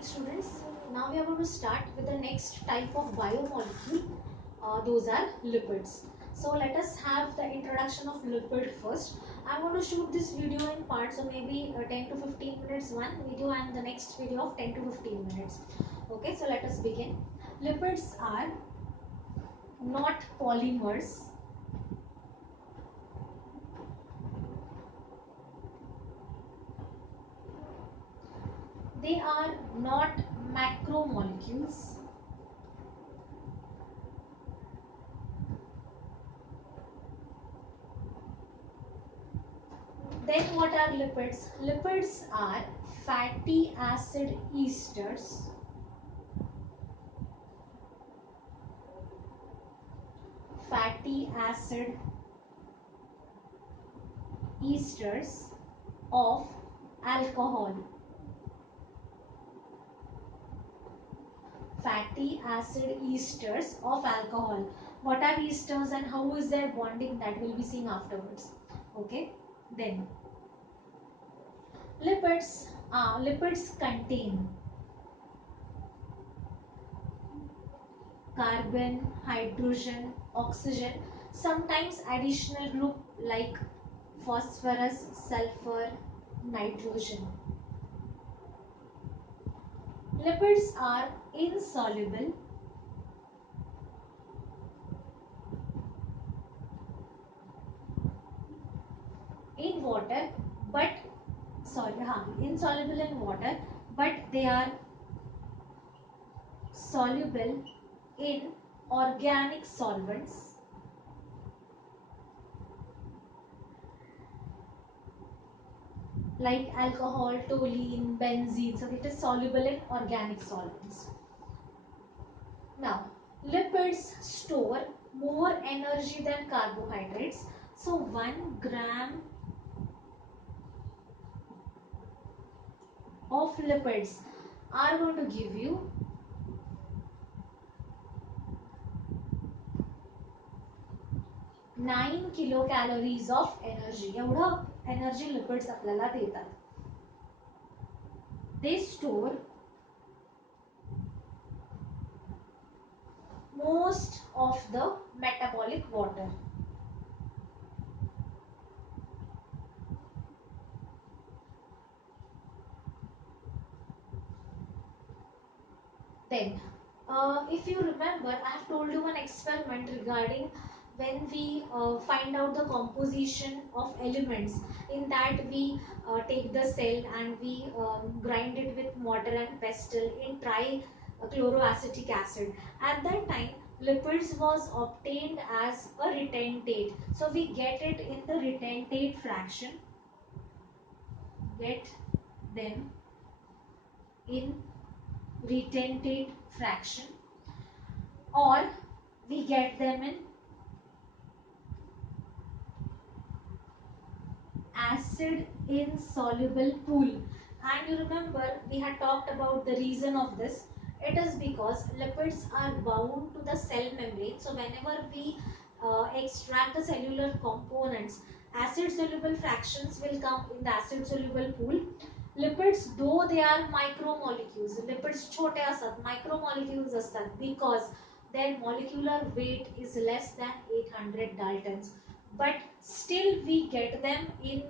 morning, students. Now we are going to start with the next type of biomolecule. Those are lipids. So let us have the introduction of lipid first. I'm going to shoot this video in parts, so maybe 10 to 15 minutes one video and the next video of 10 to 15 minutes. Okay, so let us begin. Lipids are not polymers. They are not macromolecules. Then what are lipids? Lipids are fatty acid esters. Fatty acid esters of alcohol. Fatty acid esters of alcohol. What are esters and how is their bonding, that we'll be seeing afterwards. Okay, then lipids contain carbon, hydrogen, oxygen, sometimes additional group like phosphorus, sulfur, nitrogen. Lipids are insoluble in water, but insoluble in water, but they are soluble in organic solvents like alcohol, toluene, benzene. So it is soluble in organic solvents. Now, lipids store more energy than carbohydrates. So 1 gram of lipids are going to give you 9 kilocalories of energy. एवढं energy lipids आपल्याला देतात. They store most of the metabolic water. Then, if you remember, I have told you one experiment regarding when we find out the composition of elements. In that, we take the cell and we grind it with mortar and pestle in trichloroacetic acid. At that time, lipids was obtained as a retentate. So we get it in the retentate fraction. Get them in retentate fraction, or we get them in acid insoluble pool. And you remember we had talked about the reason of this. It is because lipids are bound to the cell membrane. So whenever we extract the cellular components, acid soluble fractions will come in the acid soluble pool. Lipids, though they are micromolecules, lipids छोटे असतात, micromolecules असतात, because their molecular weight is less than 800 daltons, but still we get them in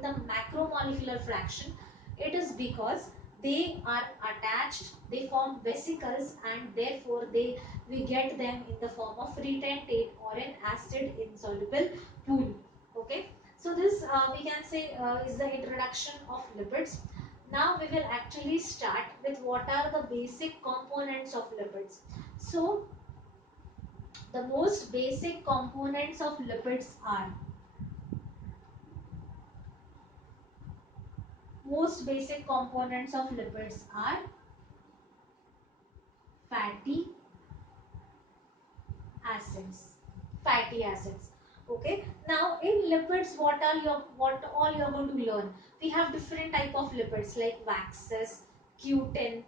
the macromolecular fraction. It is because they are attached, they form vesicles, and therefore we get them in the form of retentate or an acid insoluble pool. Okay, so this we can say is the introduction of lipids. Now we will actually start with what are the basic components of lipids. So the most basic components of lipids are fatty acids. Okay, now in lipids, what all you are going to learn? We have different type of lipids like waxes, cutin,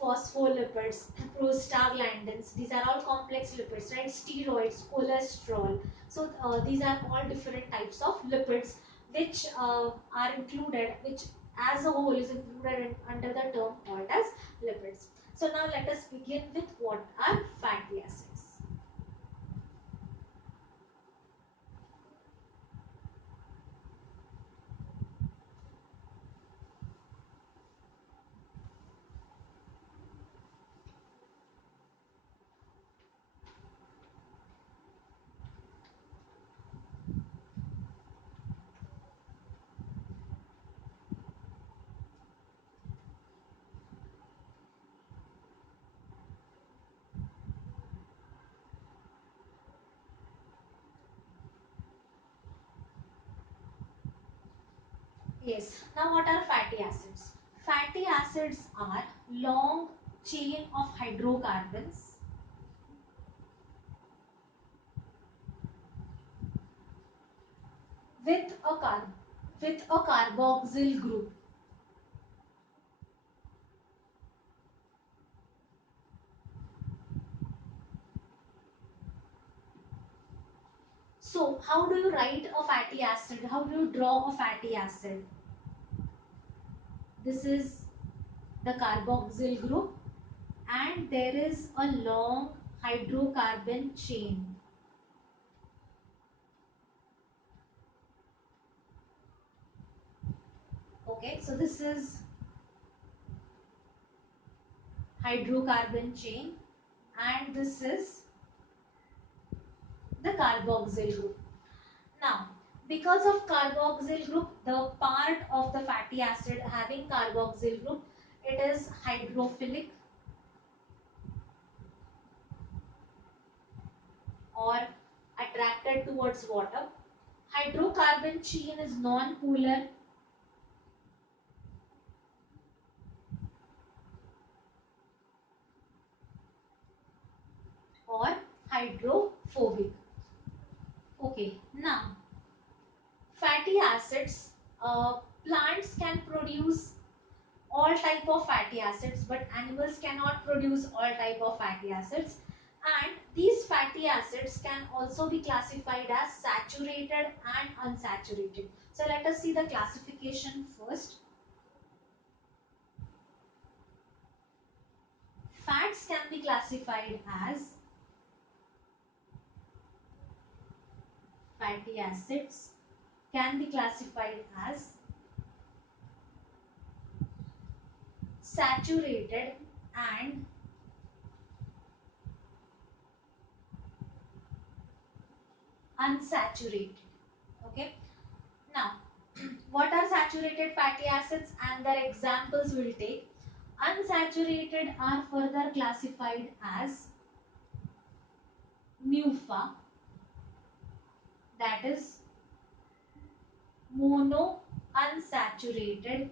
phospholipids, prostaglandins. These are all complex lipids, right? Steroids, cholesterol. So these are all different types of lipids which are included, which as a whole is included under the term called as So now let us begin with what are fatty acids. Yes. Now what are fatty acids? Fatty acids are long chain of hydrocarbons with a carboxyl group. So how do you write a fatty acid? How do you draw a fatty acid? This is the carboxyl group and there is a long hydrocarbon chain. Okay, so this is hydrocarbon chain and this is the carboxyl group. Now, because of carboxyl group, the part of the fatty acid having carboxyl group, it is hydrophilic or attracted towards water. Hydrocarbon chain is non-polar or hydrophobic. Okay, now fatty acids, plants can produce all type of fatty acids but animals cannot produce all type of fatty acids, and these fatty acids can also be classified as saturated and unsaturated. So let us see the classification first. Fats can be classified as fatty acids can be classified as saturated and unsaturated. Okay, now what are saturated fatty acids and their examples will take. Unsaturated are further classified as MUFA, that is mono unsaturated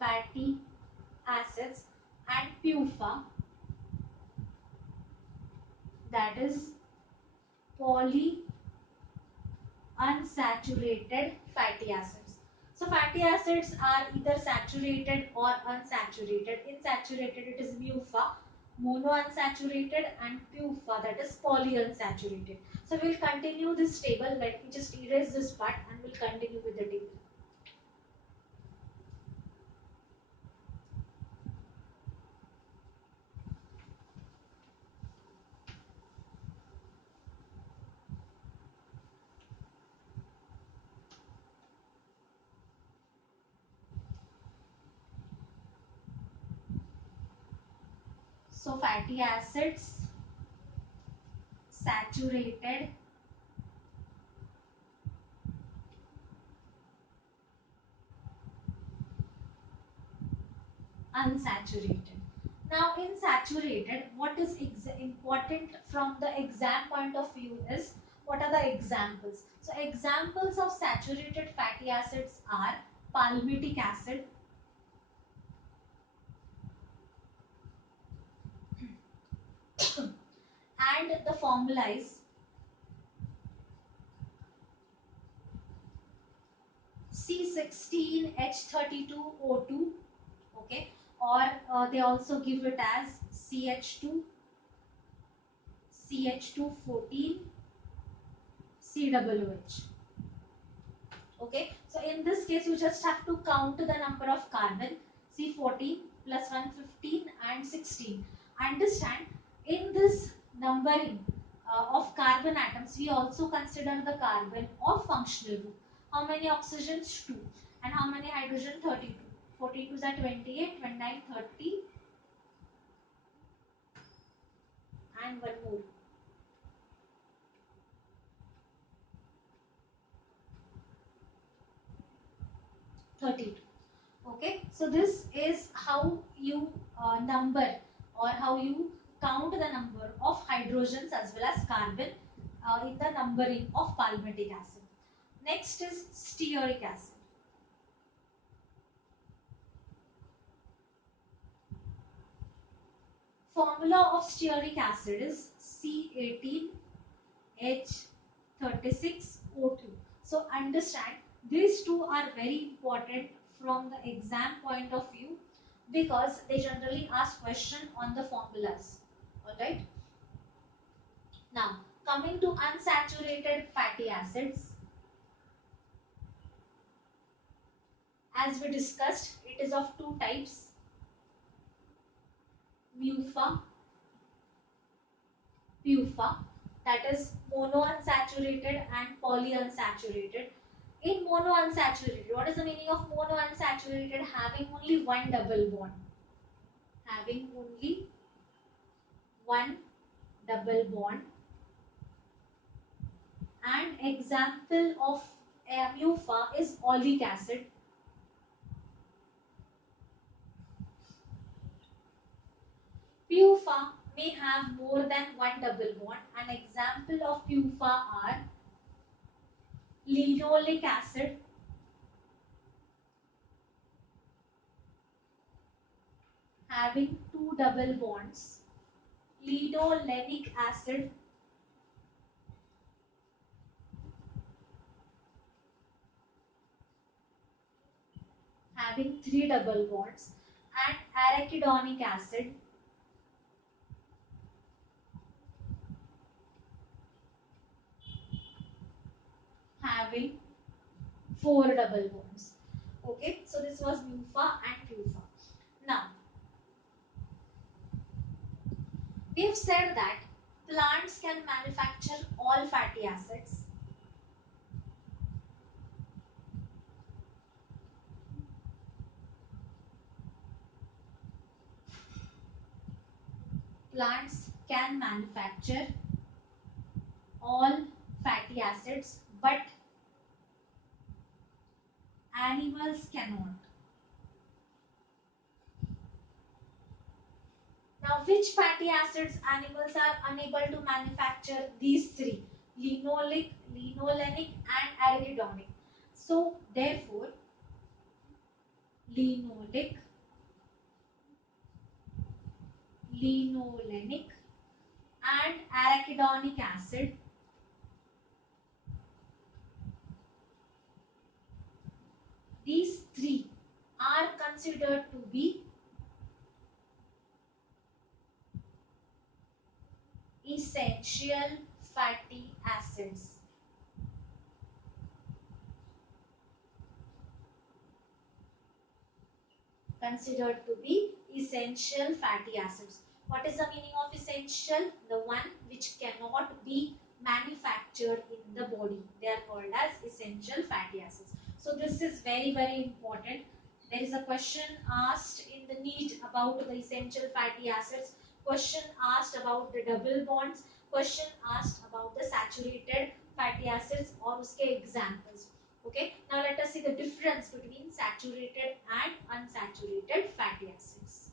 fatty acids, and PUFA, that is poly unsaturated fatty acids. So fatty acids are either saturated or unsaturated. In saturated it is MUFA, mono unsaturated, and PUFA, that is polyunsaturated. So we'll continue this table. Let me just erase this part and we'll continue with the table. So fatty acids, saturated, unsaturated. Now in saturated, what is important from the exam point of view is what are the examples. So examples of saturated fatty acids are palmitic acid, and the formula is C16H32O2. Okay, or they also give it as CH2, CH214, COOH. Okay, so in this case you just have to count the number of carbon. C14 plus 1 15 and 16. Understand, in this numbering of carbon atoms, we also consider the carbon of functional group. How many oxygens? 2. And how many hydrogen? 32. 14 2s are 28, 29, 30, and one more. 32. Okay, so this is how you number or how you count the number of hydrogens as well as carbon in the numbering of palmitic acid. Next is stearic acid. Formula of stearic acid is C18H36O2. So understand, these two are very important from the exam point of view because they generally ask question on the formulas. Alright. Now coming to unsaturated fatty acids, as we discussed, it is of two types, MUFA, PUFA, that is monounsaturated and polyunsaturated. In monounsaturated, what is the meaning of monounsaturated? Having only one double bond. Having only one double bond. And example of MUFA is oleic acid. PUFA may have more than one double bond. An example of PUFA are linoleic acid, having two double bonds, linolenic acid, having three double bonds, and arachidonic acid, having four double bonds. Okay, so this was MUFA and PUFA. Now, we have said that plants can manufacture all fatty acids. Plants can manufacture all fatty acids, but animals cannot. Now, which fatty acids animals are unable to manufacture? These three: linoleic, linolenic, and arachidonic. So, therefore, linoleic, linolenic, and arachidonic acid, these three are considered to be essential fatty acids. Considered to be essential fatty acids. What is the meaning of essential? The one which cannot be manufactured in the body. They are called as essential fatty acids. So this is very, very important. There is a question asked in the NEET about the essential fatty acids. Question asked about the double bonds. Question asked about the saturated fatty acids or uske examples. Okay, now let us see the difference between saturated and unsaturated fatty acids.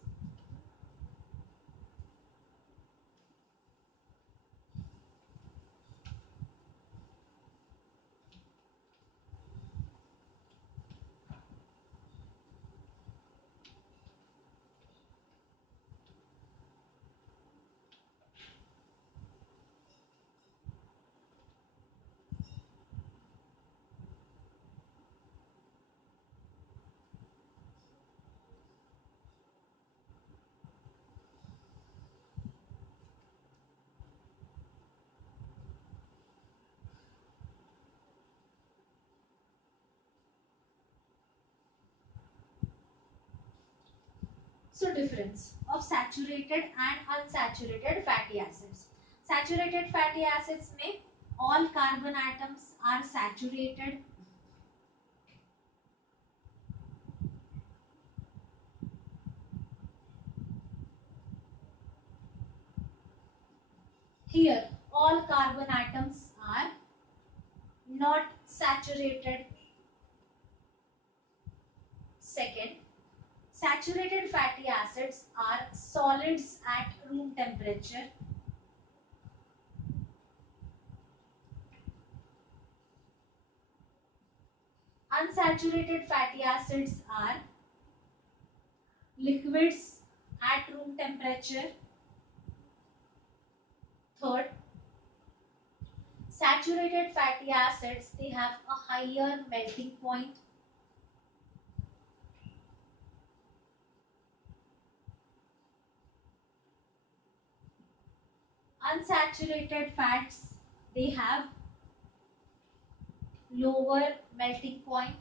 So difference of saturated and unsaturated fatty acids. Saturated fatty acids में all carbon atoms are saturated. Here all carbon atoms are not saturated. Second, saturated fatty acids are solids at room temperature. Unsaturated fatty acids are liquids at room temperature. Third, saturated fatty acids, they have a higher melting point. Unsaturated fats, they have lower melting point.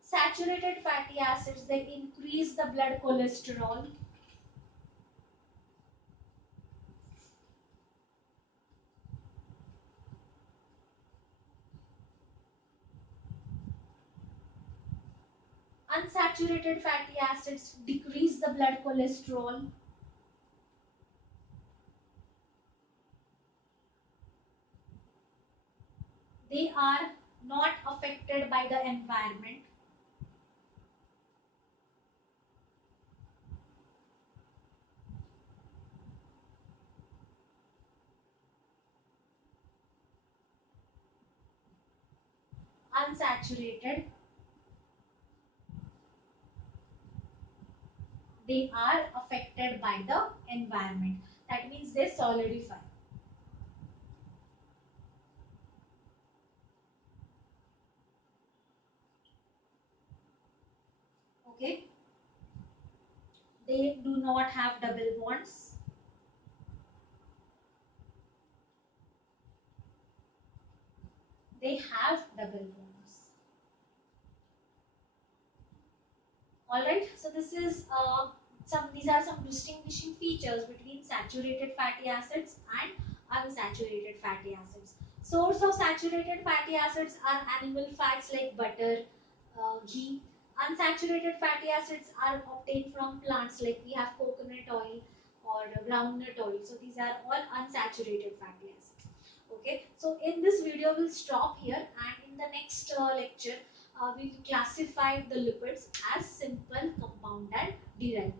Saturated fatty acids, they increase the blood cholesterol. Unsaturated fatty acids decrease the blood cholesterol. They are not affected by the environment. Unsaturated, they are affected by the environment. That means they solidify. Okay, they do not have double bonds. They have double bonds. All right, so this is these are some distinguishing features between saturated fatty acids and unsaturated fatty acids. Source of saturated fatty acids are animal fats like butter, ghee. Unsaturated fatty acids are obtained from plants like we have coconut oil or groundnut oil. So these are all unsaturated fatty acids. Okay, so in this video we'll stop here, and in the next lecture we will classify the lipids as simple, compound and derived.